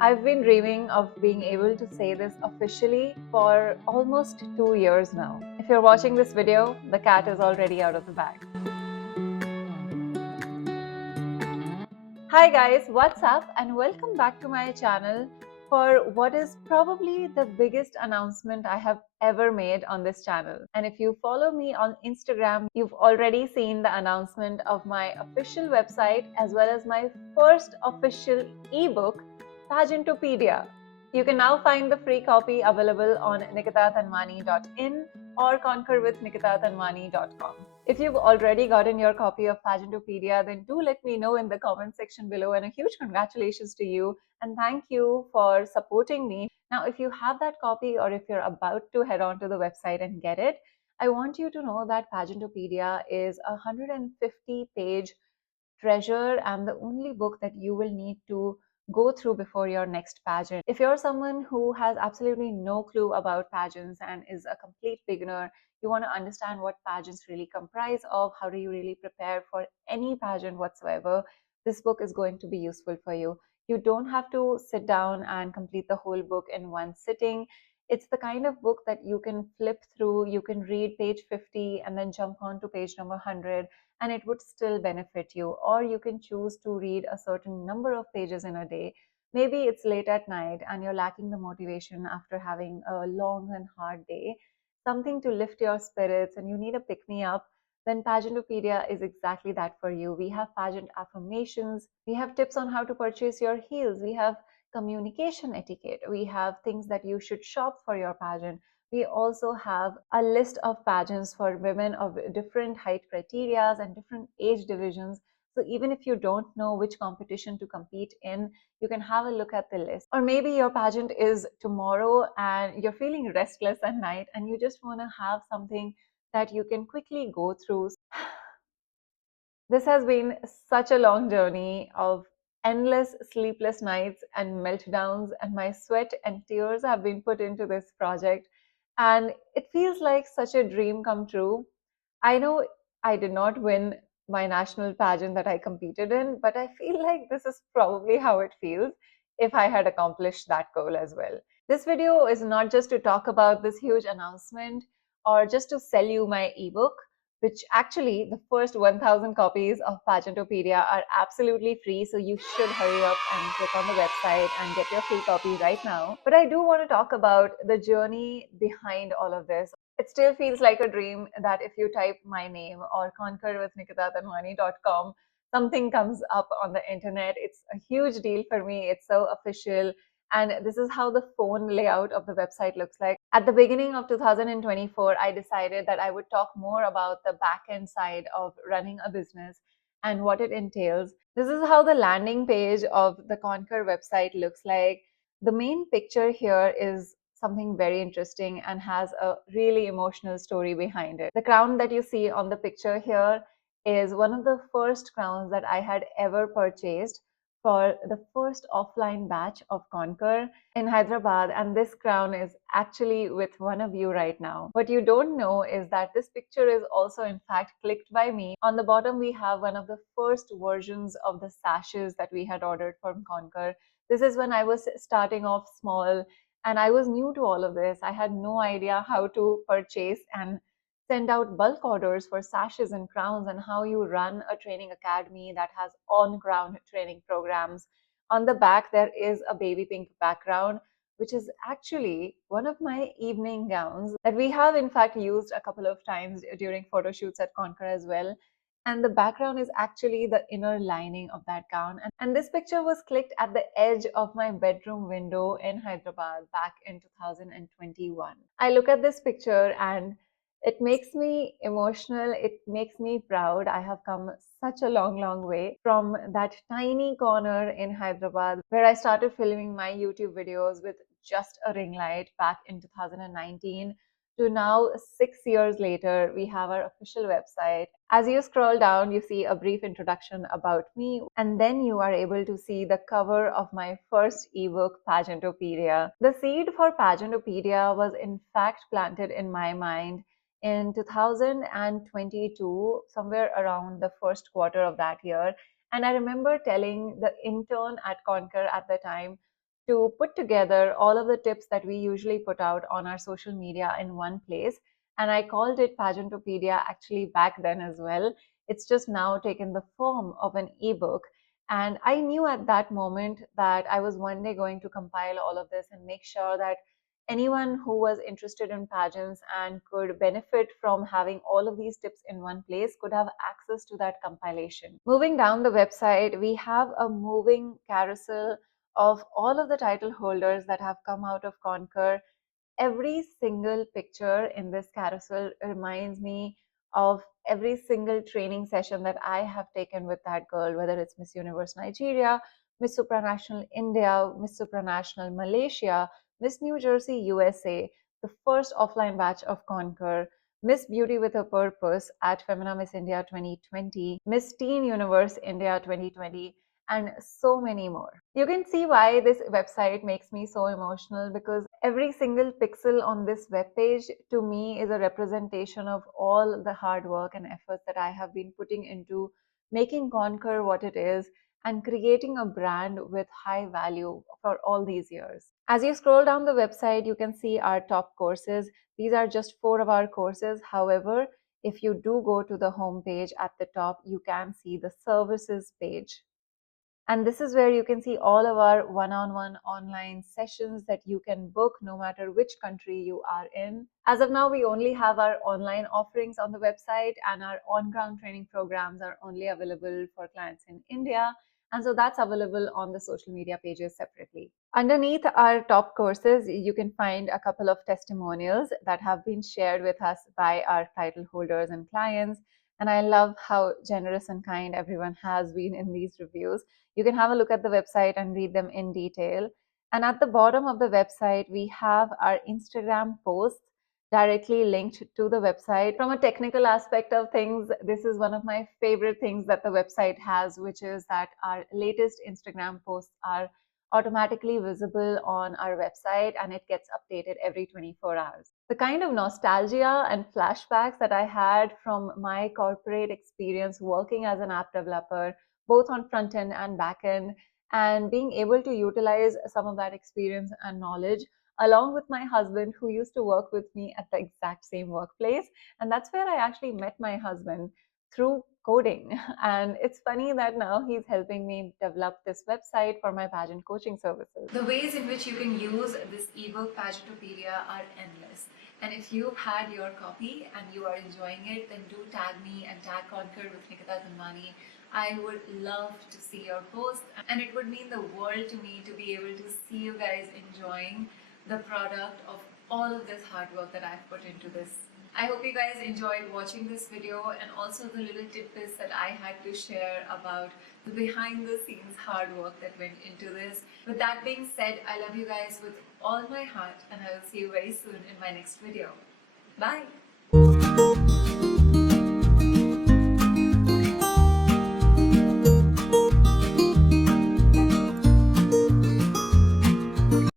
I've been dreaming of being able to say this officially for almost 2 years now. If you're watching this video, the cat is already out of the bag. Hi guys, what's up and welcome back to my channel for what is probably the biggest announcement I have ever made on this channel. And if you follow me on Instagram, you've already seen the announcement of my official website as well as my first official ebook, Pageantopedia. You can now find the free copy available on nikitatanwani.in or conquerwithnikitatanwani.com. If you've already gotten your copy of Pageantopedia, then do let me know in the comment section below, and a huge congratulations to you and thank you for supporting me. Now, if you have that copy or if you're about to head on to the website and get it, I want you to know that Pageantopedia is a 150-page treasure and the only book that you will need to go through before your next pageant. If you're someone who has absolutely no clue about pageants and is a complete beginner, you want to understand what pageants really comprise of, how do you really prepare for any pageant whatsoever, this book is going to be useful for you. You don't have to sit down and complete the whole book in one sitting. It's the kind of book that you can flip through, you can read page 50 and then jump on to page number 100 and it would still benefit you. Or you can choose to read a certain number of pages in a day. Maybe it's late at night and you're lacking the motivation after having a long and hard day, something to lift your spirits, and you need a pick me up, then Pageantopedia is exactly that for you. We have pageant affirmations, we have tips on how to purchase your heels, we have communication etiquette, we have things that you should shop for your pageant. We also have a list of pageants for women of different height criteria and different age divisions. So even if you don't know which competition to compete in, you can have a look at the list. Or maybe your pageant is tomorrow and you're feeling restless at night and you just want to have something that you can quickly go through. This has been such a long journey of endless sleepless nights and meltdowns, and my sweat and tears have been put into this project. And it feels like such a dream come true. I know I did not win my national pageant that I competed in, but I feel like this is probably how it feels if I had accomplished that goal as well. This video is not just to talk about this huge announcement or just to sell you my ebook, which actually the first 1000 copies of Pageantopedia are absolutely free. So you should hurry up and click on the website and get your free copy right now. But I do want to talk about the journey behind all of this. It still feels like a dream that if you type my name or conquerwithnikitatanwani.com, something comes up on the internet. It's a huge deal for me. It's so official. And this is how the phone layout of the website looks like. At the beginning of 2024, I decided that I would talk more about the back end side of running a business and what it entails. This is how the landing page of the Conquer website looks like. The main picture here is something very interesting and has a really emotional story behind it. The crown that you see on the picture here is one of the first crowns that I had ever purchased for the first offline batch of Conquer in Hyderabad, and this crown is actually with one of you right now. What you don't know is that this picture is also in fact clicked by me. On the bottom we have one of the first versions of the sashes that we had ordered from Conquer. This is when I was starting off small and I was new to all of this. I had no idea how to purchase and send out bulk orders for sashes and crowns and how you run a training academy that has on-ground training programs. On the back, there is a baby pink background, which is actually one of my evening gowns that we have in fact used a couple of times during photo shoots at Conquer as well. And the background is actually the inner lining of that gown. And this picture was clicked at the edge of my bedroom window in Hyderabad back in 2021. I look at this picture and it makes me emotional. It makes me proud. I have come such a long, long way from that tiny corner in Hyderabad where I started filming my YouTube videos with just a ring light back in 2019 to now 6 years later, we have our official website. As you scroll down, you see a brief introduction about me, and then you are able to see the cover of my first ebook, Pageantopedia. The seed for Pageantopedia was in fact planted in my mind in 2022, somewhere around the first quarter of that year. And I remember telling the intern at Conquer at the time, to put together all of the tips that we usually put out on our social media in one place. And I called it Pageantopedia actually back then as well. It's just now taken the form of an ebook. And I knew at that moment that I was one day going to compile all of this and make sure that anyone who was interested in pageants and could benefit from having all of these tips in one place could have access to that compilation. Moving down the website, we have a moving carousel of all of the title holders that have come out of Conquer. Every single picture in this carousel reminds me of every single training session that I have taken with that girl, whether it's Miss Universe Nigeria, Miss Supranational India, Miss Supranational Malaysia, Miss New Jersey USA, the first offline batch of Conquer, Miss Beauty with a Purpose at Femina Miss India 2020, Miss Teen Universe India 2020, and so many more. You can see why this website makes me so emotional, because every single pixel on this webpage to me is a representation of all the hard work and efforts that I have been putting into making Conquer what it is and creating a brand with high value for all these years. As you scroll down the website, you can see our top courses. These are just 4 of our courses. However, if you do go to the home page at the top, you can see the services page. And this is where you can see all of our one-on-one online sessions that you can book no matter which country you are in. As of now, we only have our online offerings on the website, and our on-ground training programs are only available for clients in India. And so that's available on the social media pages separately. Underneath our top courses, you can find a couple of testimonials that have been shared with us by our title holders and clients. And I love how generous and kind everyone has been in these reviews. You can have a look at the website and read them in detail. And at the bottom of the website, we have our Instagram posts directly linked to the website. From a technical aspect of things, this is one of my favorite things that the website has, which is that our latest Instagram posts are automatically visible on our website, and it gets updated every 24 hours. The kind of nostalgia and flashbacks that I had from my corporate experience working as an app developer, both on front end and back end, and being able to utilize some of that experience and knowledge along with my husband, who used to work with me at the exact same workplace. And that's where I actually met my husband, through coding. And it's funny that now he's helping me develop this website for my pageant coaching services. The ways in which you can use this ebook Pageantopedia are endless. And if you've had your copy and you are enjoying it, then do tag me and tag Conquer with Nikita Tanwani. I would love to see your post, and it would mean the world to me to be able to see you guys enjoying the product of all of this hard work that I've put into this. I hope you guys enjoyed watching this video, and also the little tidbits that I had to share about the behind the scenes hard work that went into this. With that being said, I love you guys with all my heart, and I will see you very soon in my next video. Bye!